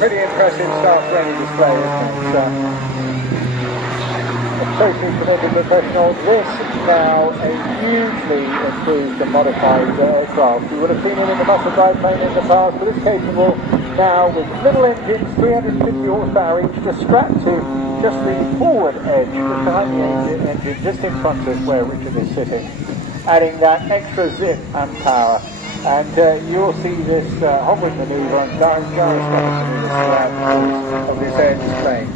pretty impressive start-ready display, isn't it? A totally committed professional. This now a hugely improved and modified aircraft. You would have seen it in the muscle drive plane in the past, but it's capable now with little engines, 350 horsepower each, just strapped to just the forward edge, just behind the engine, just in front of where Richard is sitting, adding that extra zip and power. And you'll see this hovering manoeuvre and gyroscopic manoeuvre of this air display,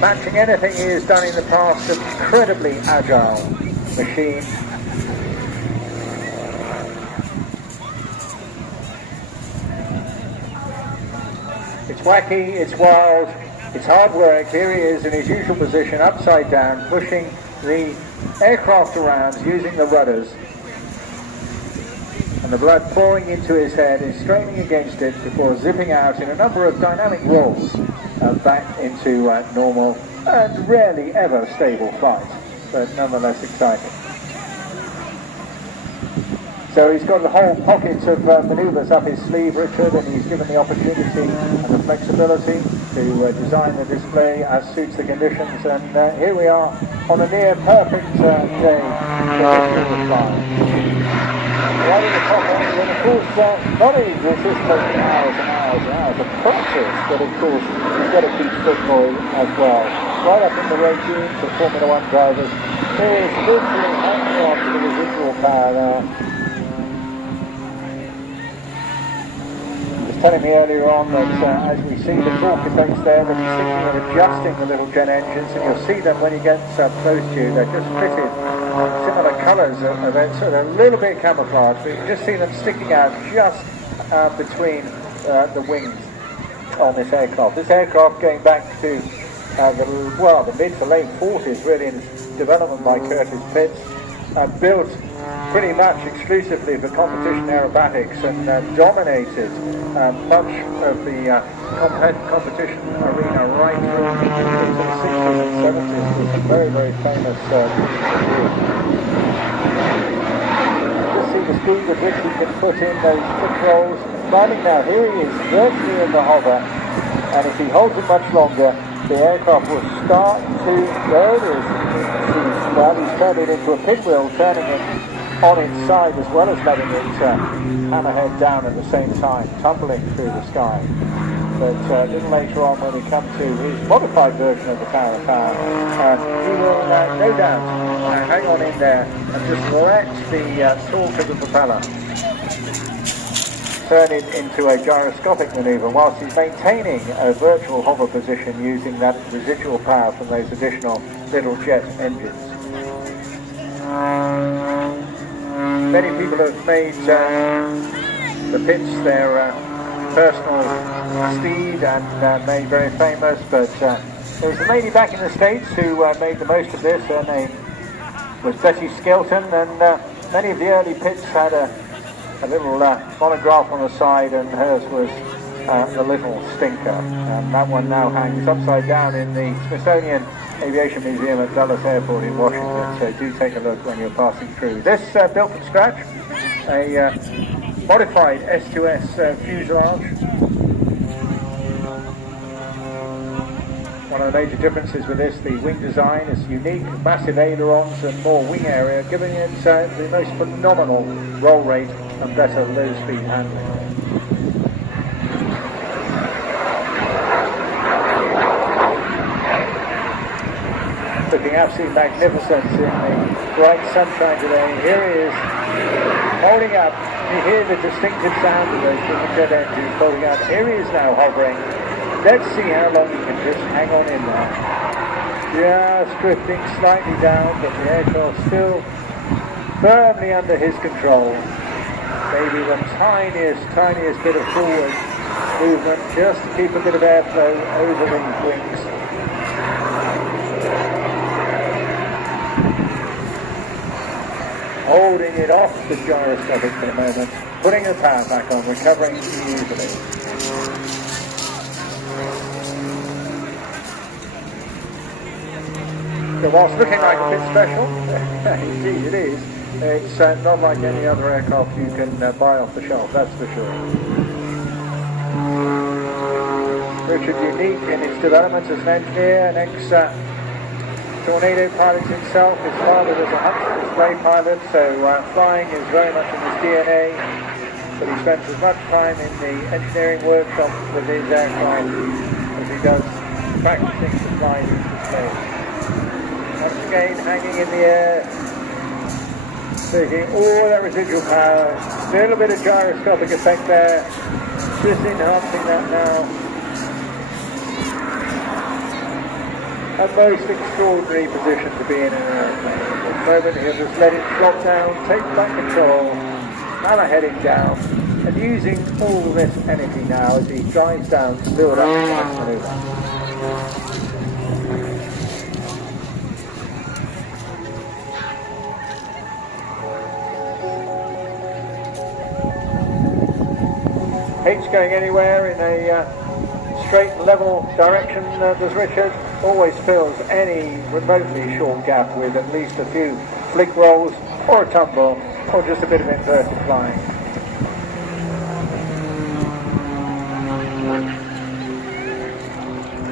matching anything he has done in the past. An incredibly agile machine. It's wacky, it's wild, it's hard work. Here he is in his usual position, upside down, pushing the aircraft around using the rudders. And the blood pouring into his head is straining against it before zipping out in a number of dynamic rolls back into normal and rarely ever stable flight, but nonetheless exciting. So he's got the whole pockets of manoeuvres up his sleeve, Richard, and he's given the opportunity and the flexibility to design the display as suits the conditions. And here we are on a near perfect day for the flying. Right in the top end, and of course, not easy, it's just taking hours and hours and hours of practice, but of course, you've got to keep fit for it as well. Right up in the regime for Formula 1 drivers, there is literally hanging on to the residual power there. He was telling me earlier on that as we see the torque effects there, that he's thinking of adjusting the little jet engines, and you'll see them when you get close to you. They're just fitted similar colours of it, sort of a little bit camouflage, but you can just see them sticking out just between the wings on this aircraft. This aircraft going back to the mid to late 40s, really, in its development by Curtis Pitts, built pretty much exclusively for competition aerobatics and dominated much of the competition arena right through into the 60s and 70s with some very, very famous just see the speed with which he can put in those controls. Climbing now, here he is, virtually in the hover, and if he holds it much longer, the aircraft will start to, there it is, well, he's turned it into a pinwheel, turning it on its side as well as letting it hammerhead down at the same time, tumbling through the sky. But a little later on, when we come to his modified version of the Tower of Power, he will no doubt hang on in there and just let the torque of the propeller turn it into a gyroscopic manoeuvre whilst he's maintaining a virtual hover position using that residual power from those additional little jet engines. Many people have made the Pitts their personal steed and made very famous, but there was a lady back in the States who made the most of this. Her name was Betty Skelton, and many of the early Pitts had a little monograph on the side, and hers was the Little Stinker. And that one now hangs upside down in the Smithsonian Aviation Museum at Dulles Airport in Washington, so do take a look when you're passing through. This built from scratch, a modified S2S fuselage. One of the major differences with this, the wing design is unique, massive ailerons and more wing area, giving it the most phenomenal roll rate and better low-speed handling. Looking absolutely magnificent in the bright sunshine today. Here he is, holding up. You hear the distinctive sound of those jet engines holding up. Here he is now hovering. Let's see how long he can just hang on in there. Just drifting slightly down, but the aircraft still firmly under his control. Maybe the tiniest bit of forward movement just to keep a bit of airflow over the wings. Holding it off the gyroscopic for a moment, putting the power back on, recovering easily. So whilst looking like a bit special, indeed it is, it's not like any other aircraft you can buy off the shelf, that's for sure. Richard, unique in his development as an engineer, an ex-tornado pilot himself. His father was a hunter display pilot, so flying is very much in his DNA. But he spends as much time in the engineering workshop with his aircraft as he does practicing to fly these displays. Once again, hanging in the air, taking all that residual power, a little bit of gyroscopic effect there, just enhancing that now. A most extraordinary position to be in an airplane. At this moment he'll just let it drop down, take back control, hammer heading down, and using all this energy now as he drives down to build up the nice manoeuvre. Hates going anywhere in a straight level direction, does Richard. Always fills any remotely short gap with at least a few flick rolls or a tumble or just a bit of inverted flying.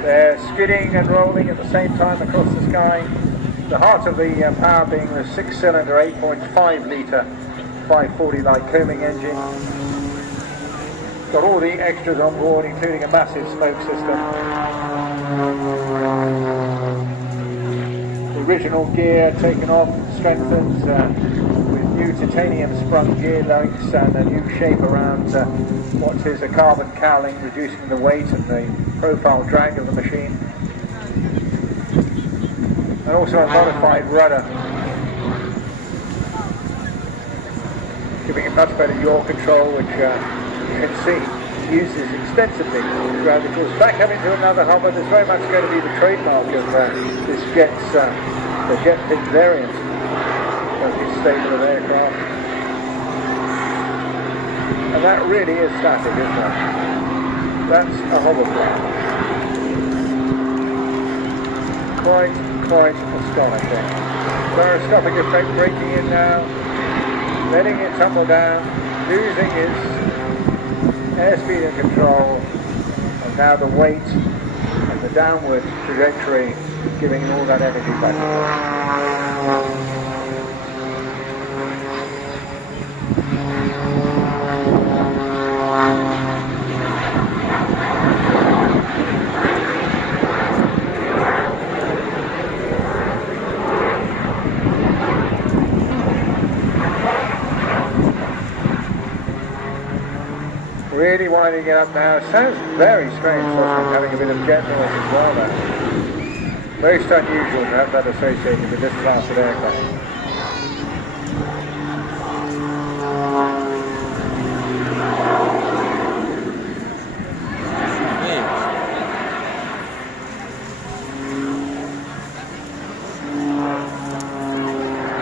They're skidding and rolling at the same time across the sky. The heart of the power being the 6-cylinder 8.5 litre 540 Lycoming engine. Got all the extras on board, including a massive smoke system. The original gear taken off, strengthened with new titanium sprung gear links and a new shape around what is a carbon cowling, reducing the weight and the profile drag of the machine. And also a modified rudder, giving it much better yaw control, which you can see uses extensively throughout the course. Back up into another hover. There's very much going to be the trademark of this jet's the G-JPIT variant of his stable of aircraft. And that really is static, isn't it? That's a hovercraft. Quite astonishing. Gyroscopic effect breaking in now, letting it tumble down, losing his airspeed and control, and now the weight and the downward trajectory giving all that energy back. Really winding it up now. Sounds very strange, having a bit of jet noise as well there. Most unusual to have that associated with this class of aircraft.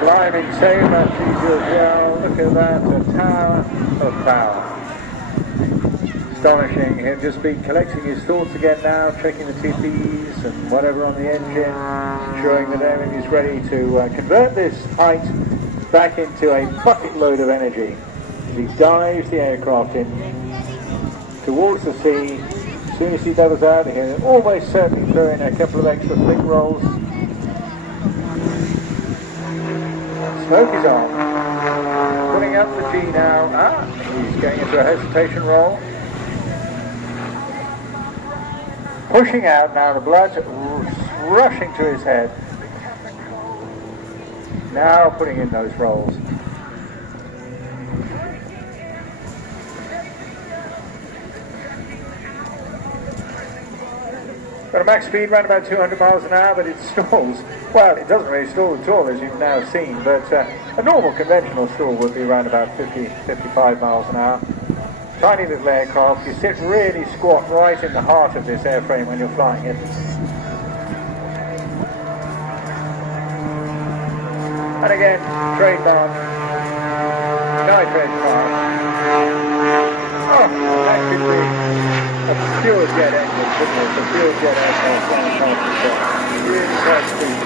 Climbing so much easier as well. Look at that, a tower of power. Astonishing. He'll just be collecting his thoughts again now, checking the TPs and whatever on the engine, ensuring that everything is ready to convert this height back into a bucket load of energy as he dives the aircraft in towards the sea. As soon as he levels out, he'll almost certainly throw in a couple of extra flick rolls. Smoke is on. Putting up the G now. He's getting into a hesitation roll. Pushing out now, the blood's rushing to his head. Now putting in those rolls. Got a max speed around about 200 miles an hour, but it stalls. Well, it doesn't really stall at all, as you've now seen, but a normal conventional stall would be around about 50-55 miles an hour. Tiny little aircraft, you sit really squat right in the heart of this airframe when you're flying it. And again, trademark, nitrate mark. Oh, that could be a pure jet engine, couldn't it? A pure jet aircraft flying past the jet. Really quite speedy.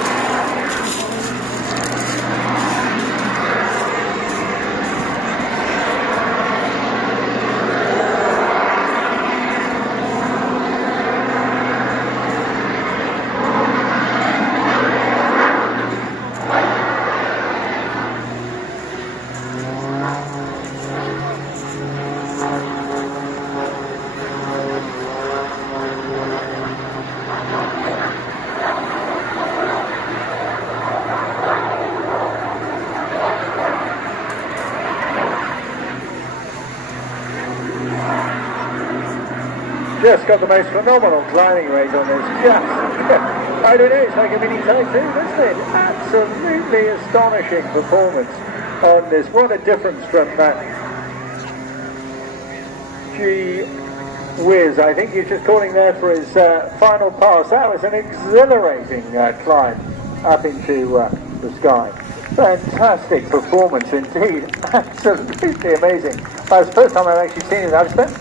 just got the most phenomenal climbing rate on this. Just, I don't know, it's like a mini typhoon, isn't it? Absolutely astonishing performance on this. What a difference from G-JPIT. I think he's just calling there for his final pass. That was an exhilarating climb up into the sky. Fantastic performance indeed. Absolutely amazing. That's the first time I've actually seen it. I've spent